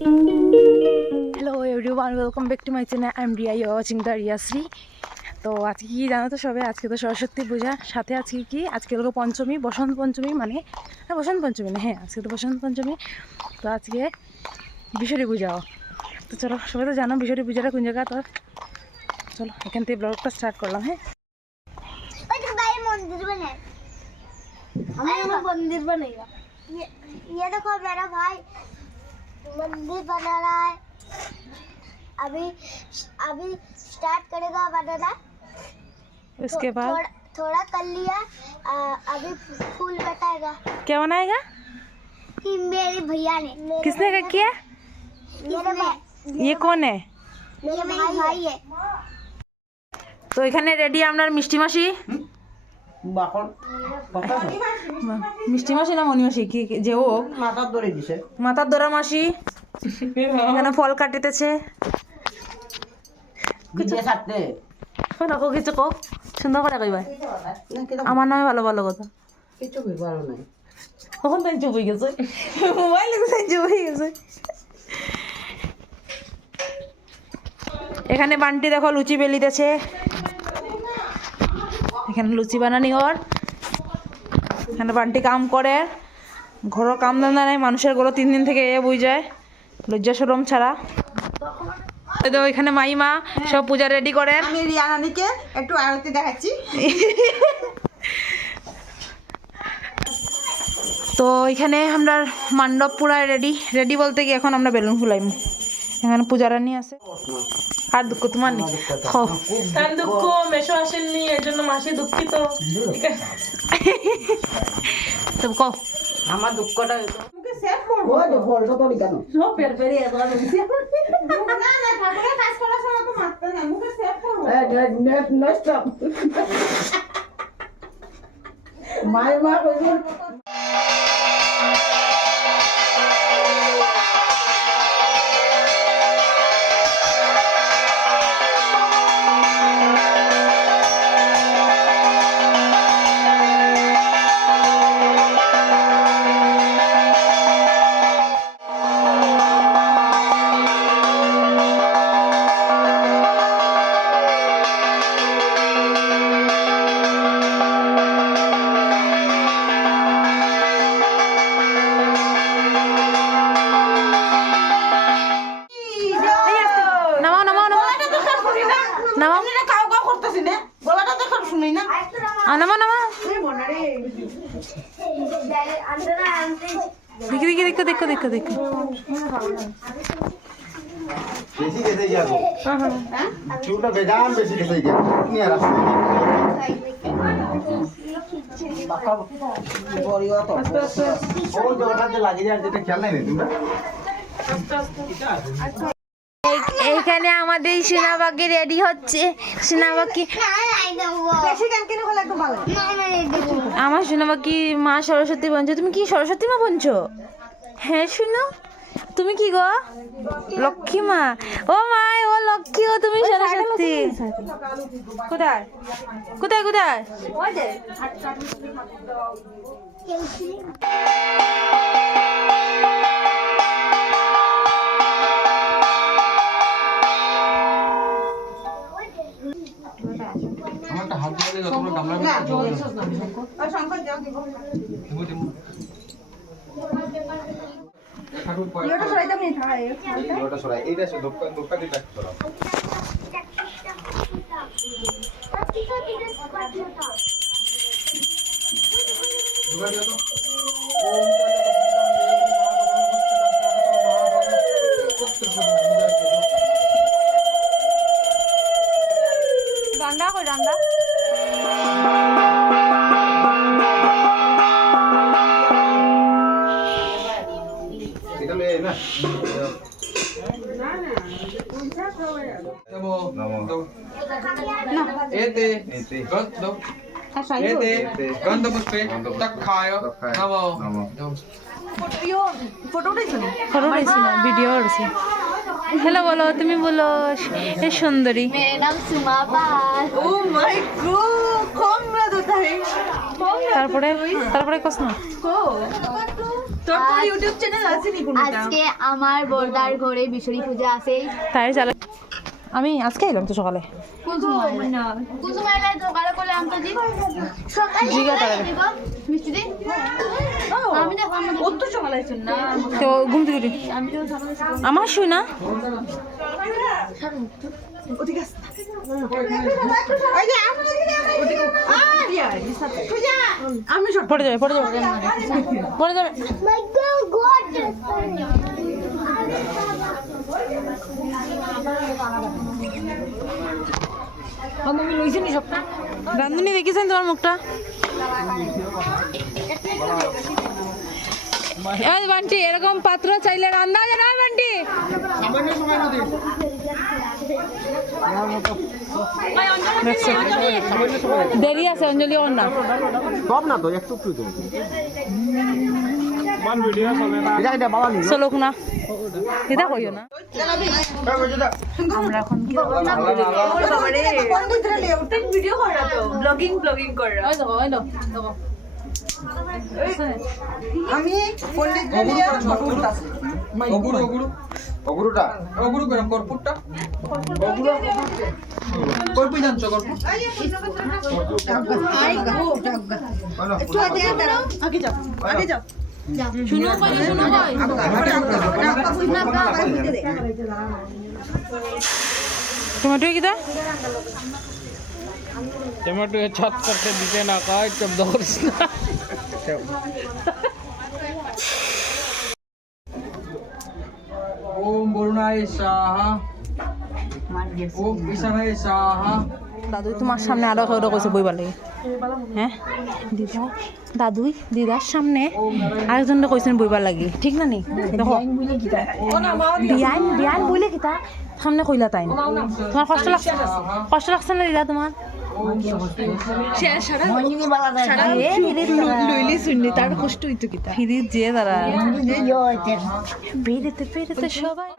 Hello everyone, welcome back to my channel. I am Riya, you are watching the Riyashree. তো আজকে কি জানো তো সবাই, আজকে তো সরস্বতী পূজা, সাথে আজকে কি আজকে হলো পঞ্চমী, বসন্ত পঞ্চমী, মানে হ্যাঁ বসন্ত পঞ্চমী না, হ্যাঁ আজকে তো বসন্ত পঞ্চমী। তো আজকে বিশ্বরী পূজাও। তো চলো, সবাই তো জানো বিশ্বরী পূজাটা কোন জায়গা। তো চলো এখান থেকে ব্লগটা স্টার্ট করলাম। হ্যাঁ मंदिर बनेगा। ये देखो मेरा भाई मंदिर बना रहा है। अभी अभी स्टार्ट करेगा बनाना। उसके बाद थोड़ा कर लिया। अभी फूल बैठाएगा। क्या बनाएगा? कि मेरे भैया ने। किसने किया? मेरे भाई। ये कौन है? मेरे भाई है। তো এখানে রেডি আপনার মিষ্টি মাসি। মিষ্টি মাসি না মনি মাসি কি যে ও মাথার দরা মাসি এখানে ফল কাটিতেছে। কিছু কো সুন্দর করে কইবা। আমার নয় ভালো ভালো কথা তখন তাই চুপ হয়ে গেছে, মোবাইল তাই চুপ হয়ে গেছে। এখানে বান্টি দেখো লুচি বেলিতেছে, এখানে লুচি বানানি ওর। এখানে বান্টি কাম করে, ঘরের কাম ধান্দা নেই মানুষের, ঘর 3 দিন থেকে বুঝ যায় লজ্জা শরম ছাড়া। তো এখানে মাইমা সব পূজা রেডি করে। আমি রিয়ানানিকে একটু আরতি দেখাচ্ছি। তো এখানে আমরা মণ্ডপ পুরা রেডি রেডি বলতে কি এখন আমরা বেলুন ফুলাইম। এখানে পূজা রানী আছে। আর দুঃখ তোমার নেই, তার দুঃখ মেশো আসেননি, এর জন্য মাসি দুঃখিত। তো কও আমার দুঃখটা মুখে সেভ করব। ওই বলটা তো কেন সব পের পেরে এবার না না ঠাকুরের কাজ করার সময় তো মারতে না, মুখে সেভ করব। নেট নষ্ট মাইমা কইল। देखो देखो देखो देखो বেশি খেতে যাবো চুলটা বেজান বেশি খেতে যাবো নিয়ে রাখো ওই যে ওটাতে লাগিয়ে যায় যেটা খেয়াল নাই তোমরা। এইখানে আমাদের সিনাবাকি রেডি হচ্ছে। সিনাবাকি আমার সিনাবাকি মা সরস্বতী বলছো। তুমি কি সরস্বতী মা বলছো? হ্যাঁ শুনো, তুমি কি গো? লক্ষ্মী মা। ও মা, ও লক্ষ্মী, ও তুমি সরস্বতী। কোথায় কোথায় কোথায়? আমারটা হাত দিয়ে যতগুলো গামলা ভিতরে জল দিও। ওই শঙ্কর যাও দিব। ঠাকুর পয় এটা সরাইতে আমি খাই। ওটা সরাই, এইটা সে দোক্কা দোক্কা দিয়ে রাখতে সরাও। দুবার দিও তো। ডান্ডা কই ডান্ডা? এটা লয়ে না Namo. নমো Ete. এতে Gandho. Ete. Ete. Gandho pushpe. Takhayo. Namo. নমো ফটো উঠেছি না, ভিডিও উঠেছি। হ্যালো বলো, তুমি বলো এ সুন্দরী। मेरा नाम सुमा पाल। ও মাই গড, কংগ্রেচুলেশন। তারপরে তারপরে কস না। আজকে আমার বর্দার ঘরে বিশ্বরী পূজা আছে তাই চালা আমি আজকে এলাম তো সকালে কুসুমাইলা দোকানে করলে আম তো জি সকালে জিগা তারা মিষ্টি দি আমি দেখো কত সকালে শুন না তো ঘুম থেকে উঠি আমার শুই না পড়ে যাবে পড়ে যাবে পড়ে যাবে মাই গড রান্ধুনি দেখেছেন তোমার মুখটা এই বান্টি এরকম পাত্র চাইলে রান্না যায় না বান্টি দেরি আছে অঞ্জলি ওর না সব না তো একটু একটু তো এটা এটা বাবা নি চলুক না এটা কইও না আমরা এখন কি আমি পণ্ডিত রেলিয়া ছোট আছে অগুরু অগুরু অগুরুটা অগুরু করে কর্পুরটা কর্পু জানছো কর্পু একটু আগে দাঁড়াও আগে যাও আগে যাও শুনো কই শুনো কই টমেটো কিটা टमाटो ये छत करके दिखे ना का जब दौर ओम वरुणाय स्वाहा ओम ईशानाय स्वाहा দাদুই তোমার সামনে আরো কেউ কইছে বইবার লাগে হ্যাঁ দিদা দাদুই দিদার সামনে আরেকজন কইছেন বইবার লাগে ঠিক না নি দেখো বিয়ান বিয়ান বইলে কিতা সামনে কইলা তাই তোমার কষ্ট লাগছে না দিদা তোমার ফিরিত যে তারা পেরেতে পেরেতে সবাই